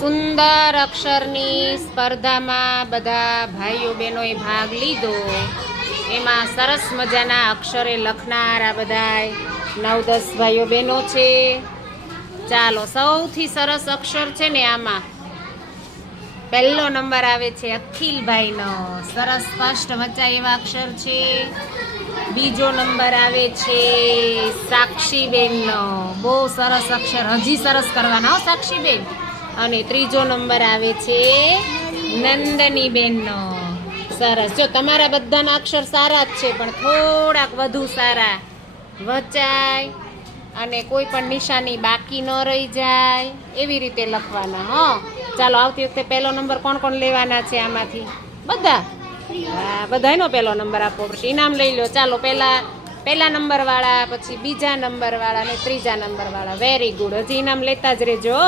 સુંદર અક્ષરની સ્પર્ધામાં બધા ભાઈઓ બહેનોએ ભાગ લીધો. એમાં સરસ મજાના અક્ષરે લખનાર આ બધાય 9-10 ભાઈઓ બહેનો છે. ચાલો, સૌથી સરસ અક્ષર છે ને આમાં પહેલો નંબર આવે છે અખિલભાઈનો. સરસ સ્પષ્ટ વચાય એવા અક્ષર છે. બીજો નંબર આવે છે સાક્ષીબેનનો. બહુ સરસ અક્ષર, હજી સરસ કરવાના હો સાક્ષીબેન. અને ત્રીજો નંબર આવે છે નંદનીબેનનો. સરસ. જો તમારા બધાના અક્ષર સારા જ છે, પણ થોડાક વધુ સારા વચાય અને કોઈ પણ નિશાની બાકી ન રહી જાય એવી રીતે લખવાના. હો, ચાલો આવતી વખતે પહેલો નંબર કોણ કોણ લેવાના છે આમાંથી? બધા. હા, બધાનો પહેલો નંબર આપવો પડશે. ઇનામ લઈ લો. ચાલો, પહેલા નંબર વાળા, પછી બીજા નંબર વાળા અને ત્રીજા નંબર વાળા. Very good. હજી ઇનામ લેતા જ રહેજો.